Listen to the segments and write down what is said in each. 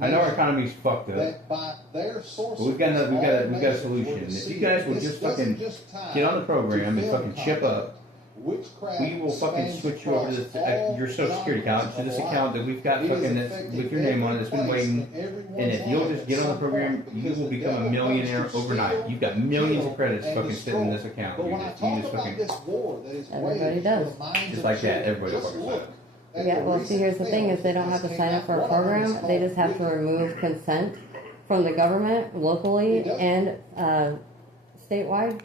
I know our economy's fucked up. But we've got a solution. If you guys would just fucking get on the program and fucking chip up, we will fucking switch you over to your social security account, to this account that we've got fucking with your name on it, that's been waiting. And if you'll just get on the program, you will become a millionaire overnight. You've got millions of credits fucking sitting in this account. You just fucking, everybody does. Just like that, everybody fucking does. Yeah, well, see, here's the thing, is they don't have to sign up for a program. They just have to remove consent from the government, locally and statewide,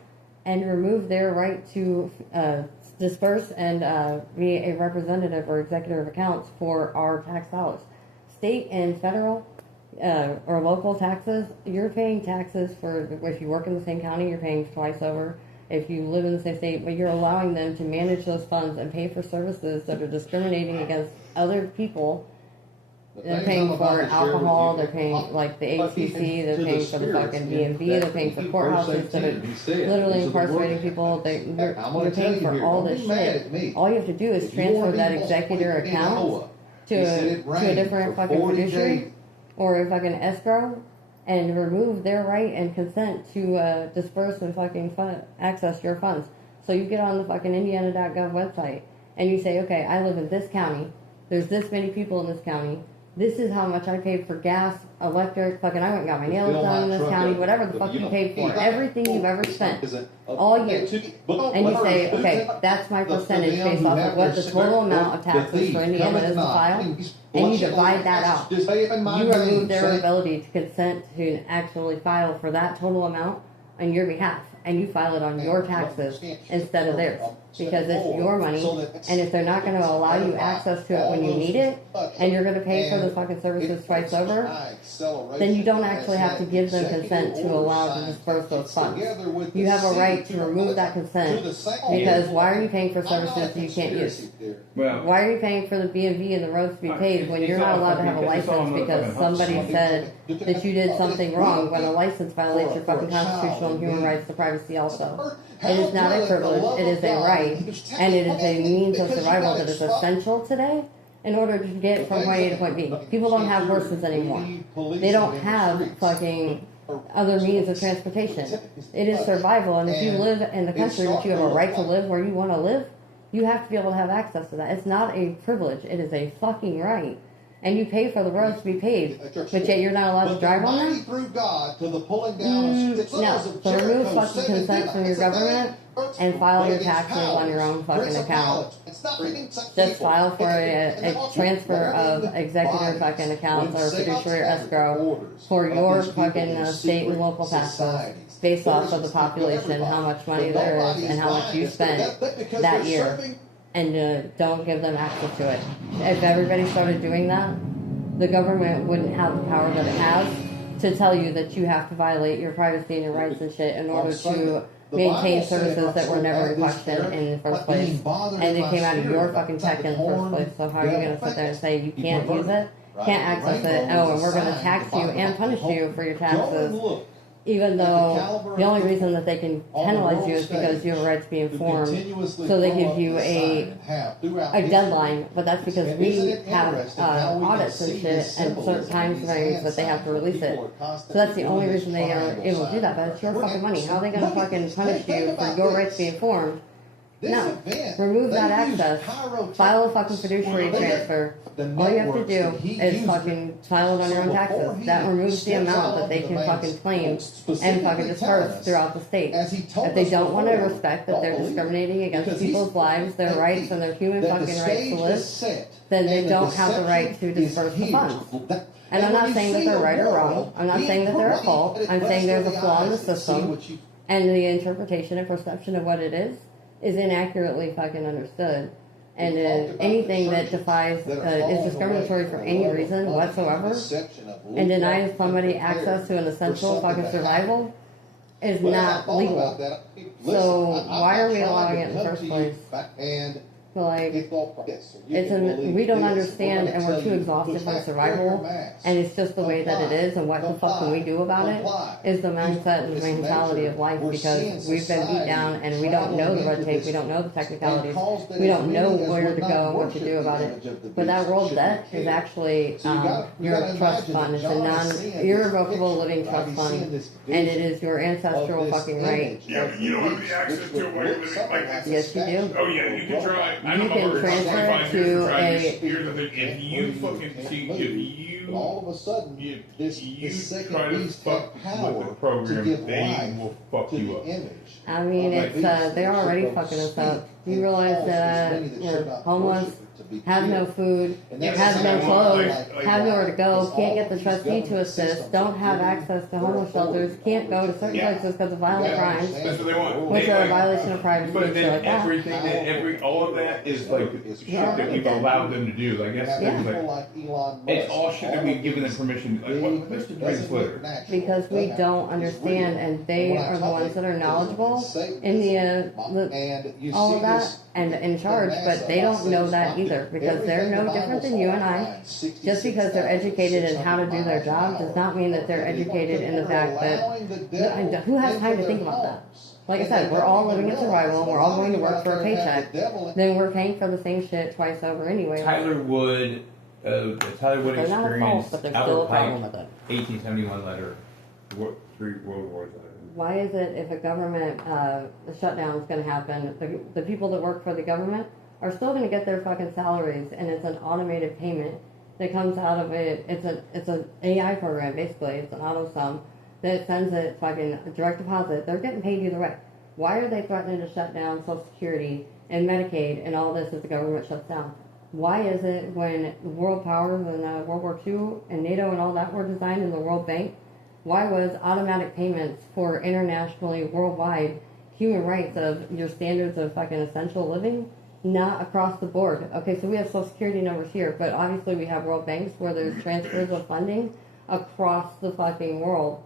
and remove their right to disperse and be a representative or executive of accounts for our tax dollars. State and federal or local taxes, you're paying taxes for, if you work in the same county, you're paying twice over. If you live in the same state, but you're allowing them to manage those funds and pay for services that are discriminating against other people. They're paying for alcohol, they're paying, like, the HCC, they're paying for the fucking DMV, they're paying for courthouses that are literally incarcerating people. You're paying for all this shit. All you have to do is transfer that executor account to a different fucking fiduciary or a fucking escrow, and remove their right and consent to disperse and fucking access your funds. So you get on the fucking Indiana.gov website and you say, okay, I live in this county. There's this many people in this county. This is how much I paid for gas, electric, fucking I went and got my nails done in this county, whatever the fuck you paid for. Everything you've ever spent, all year. And you say, okay, that's my percentage based off of what the total amount of taxes for Indiana is to file. And you divide that out. You remove their ability to consent to actually file for that total amount on your behalf. And you file it on your taxes instead of theirs. Because it's your money, and if they're not going to allow you access to it when you need it, and you're going to pay for the fucking services twice over, then you don't actually have to give them consent to allow to disperse those funds. You have a right to remove that consent, because why are you paying for services that you can't use? Why are you paying for the B&B and the roads to be paid when you're not allowed to have a license because somebody said that you did something wrong, when a license violates your fucking constitutional and human rights to privacy also? It is not a privilege, it is a right, and it is a means of survival that is essential today in order to get from point A to point B. People don't have horses anymore. They don't have fucking other means of transportation. It is survival, and if you live in the country that you have a right to live where you want to live, you have to be able to have access to that. It's not a privilege, it is a fucking right. And you pay for the roads to be paid, but yet you're not allowed to drive on them? No. So remove fucking consent from your government and file your taxes on your own fucking account. Just file for a transfer of executive fucking accounts or fiduciary escrow for your fucking state and local taxes based off of the population, how much money there is, and how much you spent that year. And don't give them access to it. If everybody started doing that, the government wouldn't have the power that it has to tell you that you have to violate your privacy and your rights and shit in order to maintain services that were never in question in the first place. And it came out of your fucking check in the first place. So how are you going to sit there and say you can't use it, can't access it, and we're going to tax you and punish you for your taxes? Even though the only reason that they can penalize you is because you have a right to be informed, so they give you a deadline, but that's because we have audits and shit and certain time frames that they have to release it. So that's the only reason they are able to do that, but it's your fucking money. How are they going to fucking punish you for your right to be informed? No. Remove that access. File a fucking fiduciary transfer. All you have to do is fucking file it on your own taxes. That removes the amount that they can fucking claim and fucking disperse throughout the state. If they don't want to respect that they're discriminating against people's lives, their rights, and their human fucking rights to live, then they don't have the right to disperse the funds. And I'm not saying that they're right or wrong. I'm not saying that they're at fault. I'm saying there's a flaw in the system, and the interpretation and perception of what it is inaccurately fucking understood. And anything that defies, is discriminatory for any reason whatsoever, and denies somebody access to an essential fucking survival, is not legal. So why are we allowing it in the first place? But like, we don't understand, and we're too exhausted from survival, and it's just the way that it is, and what the fuck can we do about it, is the mindset and the mentality of life, because we've been beat down, and we don't know the red tape, we don't know the technicalities, we don't know where to go and what to do about it. But that world debt is actually your trust fund. It's a non-irrevocable living trust fund, and it is your ancestral fucking right. Yeah, but you don't have the access to it while you're living like this. Yes, you do. Oh yeah, you can try. I You know can over transfer 25 it years to to try a- here's the thing. If you fucking see, if you all of a sudden, if you second try to beast fuck had power with the program, to give they life will fuck to you the up. image. I mean, it's they're already fucking us up. You realize that we're homeless, have no food, have no clothes, have nowhere to go, can't get the trustee to assist, don't have access to homeless shelters, can't go to certain places because of violent crimes, That's what they want. which They, are a like, violation of privacy But and shit then like that. everything that all of that is like shit Yeah. that we've allowed them to do. Like that's Yeah. like it's all shit that we've given them permission. Like what? Let's just write this letter. Because we don't understand, and they are the ones that are knowledgeable in the all of that and in charge, but they don't know that either, because they're no different than you and I. Just because they're educated in how to do their job does not mean that they're educated in the fact that who has time to think about that? Like I said, we're all living in survival, and we're all going to work for a paycheck. Then we're paying for the same shit twice over anyway. Tyler Wood They're not at fault, but there's experienced still a Albert problem Pike, with it. 1871 letter, 3 World Wars letter. Why is it if a government shutdown is going to happen, the people that work for the government are still going to get their fucking salaries, and it's an automated payment that comes out of it. It's an AI program basically. It's an auto sum that sends it fucking direct deposit. They're getting paid either way. Why are they threatening to shut down Social Security and Medicaid and all this if the government shuts down? Why is it when world powers and World War II and NATO and all that were designed in the World Bank? Why was automatic payments for internationally, worldwide human rights of your standards of fucking essential living not across the board? Okay, so we have Social Security numbers here, but obviously we have world banks where there's transfers of funding across the fucking world.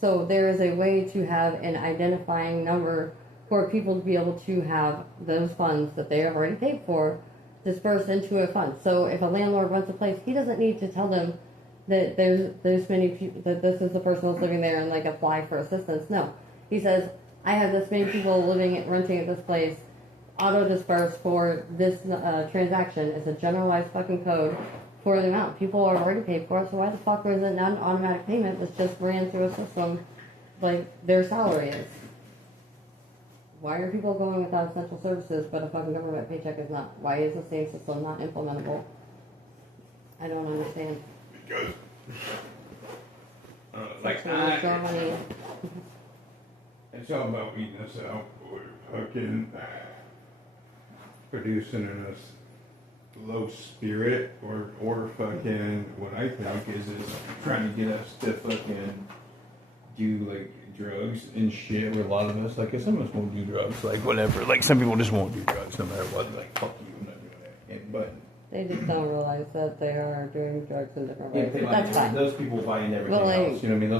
So there is a way to have an identifying number for people to be able to have those funds that they have already paid for dispersed into a fund. So if a landlord rents a place, he doesn't need to tell them that there's many people, that this is the person who's living there and like apply for assistance. No, he says, I have this many people renting at this place, auto disperse for this transaction. It's a generalized fucking code for the amount people are already paid for. So why the fuck is it not an automatic payment that's just ran through a system like their salary is? Why are people going without essential services but a fucking government paycheck is not? Why is the same system not implementable? I don't understand. Because Like There's so many. it's all about eating us out, or fucking producing in us low spirit, or fucking what I think is trying to get us to fucking do like drugs and shit. Where a lot of us, like, if some of us won't do drugs, like whatever. Like some people just won't do drugs no matter what. Like fuck you, I'm not doing that. But They just don't realize that they are doing drugs in different ways. Yeah, But that's fine. those people buying everything But, like, else. You know what I mean?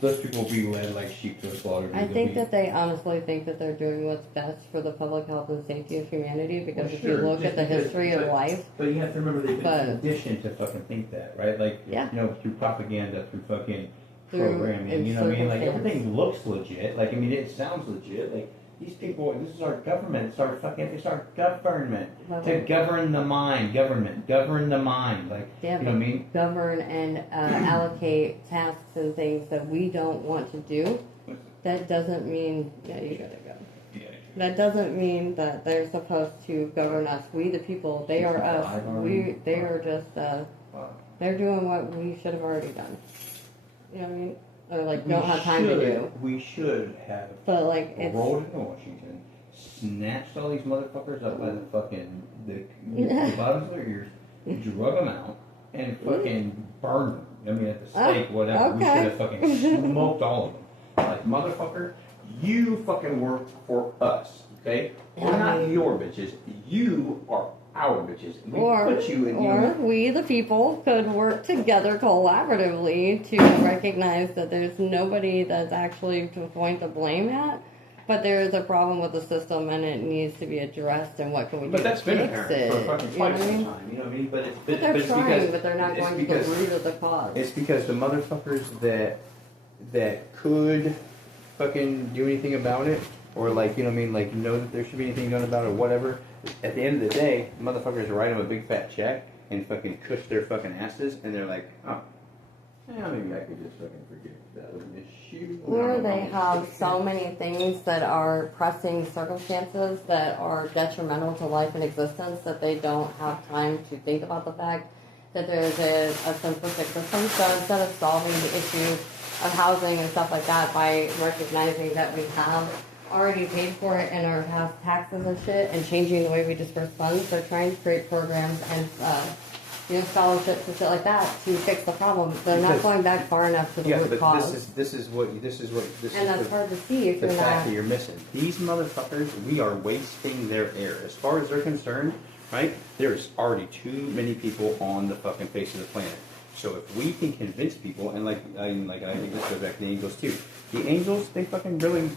Those people will be led like sheep to a slaughter. I think that they honestly think that they're doing what's best for the public health and safety of humanity, because if you look at the history of life, But you have to remember they've But- been conditioned to fucking think that, right? Like, Yeah. you know, through propaganda, through fucking Through programming. You know what I mean? Like circumstance. everything looks legit. Like I mean, it sounds legit. Like these people, this is our government. It's our government to govern the mind. Govern the mind. Like yeah, you know what I mean? govern and allocate tasks and things that we don't want to do. That doesn't mean, yeah, you gotta go. Yeah. That doesn't mean that they're supposed to govern us. We the people, they are us. They are just, they're doing what we should have already done. You know what I mean? Or like don't have time to do. We should have But like it's rolled into Washington, snatched all these motherfuckers up by the fucking the bottoms of their ears, drug them out, and fucking burned them. I mean, at the stake, whatever. okay. We should have fucking smoked all of them. Like, motherfucker, you fucking work for us, okay? We're not your bitches. You are our bitches. We put you in or we, the people, could work together collaboratively to recognize that there's nobody that's actually to point the blame at, But there is a problem with the system, and it needs to be addressed. And what can we do But that's to been fix apparent it? for fucking You know quite what I some mean? time. You know what I mean? But it's But they're it's trying, because, but they're not it's going because, to the root of the cause. It's because the motherfuckers that could fucking do anything about it, or like, you know what I mean, like know that there should be anything done about it or whatever. At the end of the day, motherfuckers write them a big fat check and fucking cush their fucking asses, and they're like, oh, yeah, maybe I could just fucking forget that was an issue. Or they have so many things that are pressing circumstances that are detrimental to life and existence that they don't have time to think about the fact that there's a simplistic system. So instead of solving the issues of housing and stuff like that by recognizing that we have already paid for it in our past taxes and shit and changing the way we disperse funds, they're trying to create programs and scholarships and shit like that to fix the problem. They're not going back far enough to the root cause. This is what And that's hard to see if the you're fact not. that you're missing. These motherfuckers, we are wasting their air. As far as they're concerned, right? There's already too many people on the fucking face of the planet. So if we can convince people, and I think this goes back to the angels too. The angels, they fucking really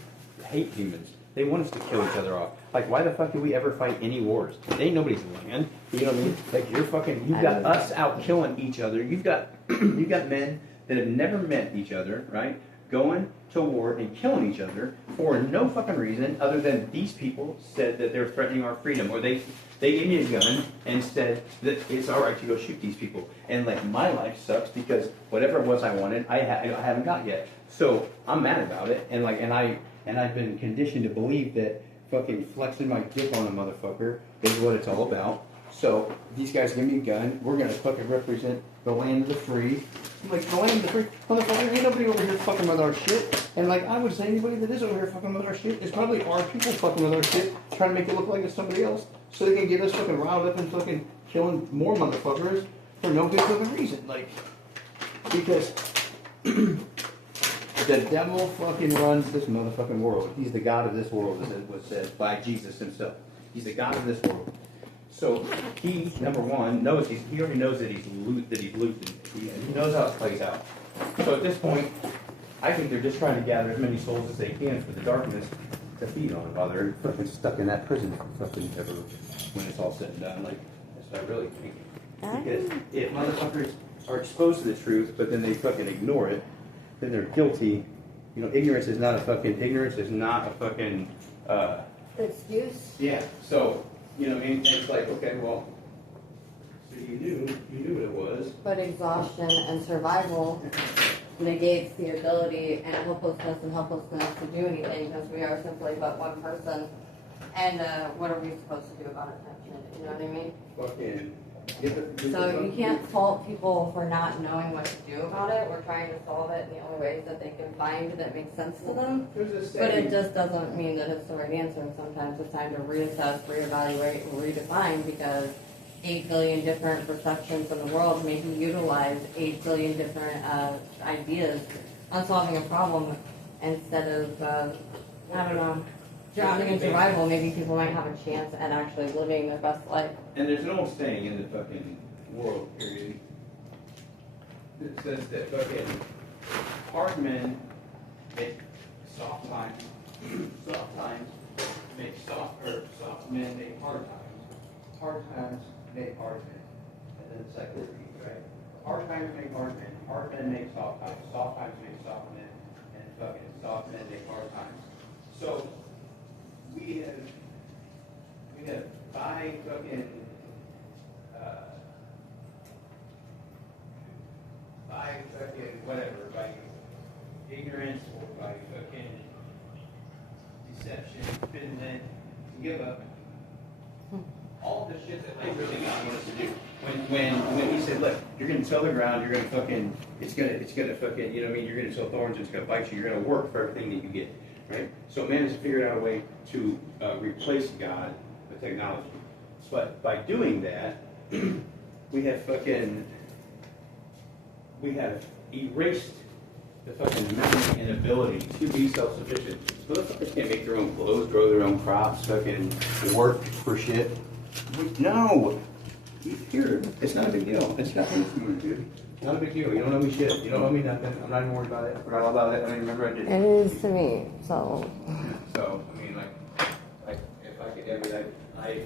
hate humans. They want us to kill each other off. Like, why the fuck do we ever fight any wars? It ain't nobody's land. You know what I mean? Like, you've got us out killing each other. You've got men that have never met each other, right? Going to war and killing each other for no fucking reason other than these people said that they're threatening our freedom, or they gave me a gun and said that it's all right to go shoot these people. And like, my life sucks because whatever it was I wanted, I haven't got yet. So I'm mad about it, and I've been conditioned to believe that fucking flexing my dick on a motherfucker is what it's all about. So these guys give me a gun. We're gonna fucking represent the land of the free. I'm like, the land of the free, motherfucker. Ain't nobody over here fucking with our shit. And like, I would say anybody that is over here fucking with our shit is probably our people fucking with our shit, trying to make it look like it's somebody else, so they can get us fucking riled up and fucking killing more motherfuckers for no good fucking reason. Like, because the devil fucking runs this motherfucking world. He's the God of this world, as it was said by Jesus himself. He's the God of this world. So he, number one, he already knows that he's losing. He knows how it plays out. So at this point, I think they're just trying to gather as many souls as they can for the darkness to feed on while they're fucking stuck in that prison for fucking ever when it's all said and done. Like, that's what I really think. Because if motherfuckers are exposed to the truth, but then they fucking ignore it, then they're guilty. You know, ignorance is not a fucking Excuse? yeah. So, you know, and it's like, okay, well, so you knew what it was. But exhaustion and survival negates the ability and hopelessness to do anything because we are simply but one person. And what are we supposed to do about it? You know what I mean? Fucking. So you can't fault people for not knowing what to do about it. We're trying to solve it in the only ways that they can find that make sense to them. But it just doesn't mean that it's the right answer. And sometimes it's time to reassess, reevaluate, and redefine because 8 billion different perceptions in the world maybe utilize 8 billion different ideas on solving a problem instead of, drowning in survival. Maybe people might have a chance at actually living their best life. And there's an old saying in the fucking world, period, that says that fucking hard men make soft times, soft times make soft men make hard times make hard men. And then it's like this, right? Hard times make hard men make soft times make soft men, and fucking soft men make hard times. So we have by fucking whatever, by ignorance or by fucking deception, Finland, to give up all the shit that they really want us to do. When he said, look, you're gonna till the ground, you're gonna fucking, it's gonna fucking, you know what I mean, you're gonna till thorns, it's gonna bite you, you're gonna work for everything that you get, right? So man has figured out a way to replace God with technology. But by doing that, we have erased the fucking memory and ability to be self-sufficient. Motherfuckers can't make their own clothes, grow their own crops, fucking work for shit. No! Here, it's not a big deal. It's not dude. Not a big deal. You don't owe me shit. You don't owe me nothing. I'm not even worried about it. I forgot all about it. I don't even remember I did. It is to me, so. So I mean, like if I could, I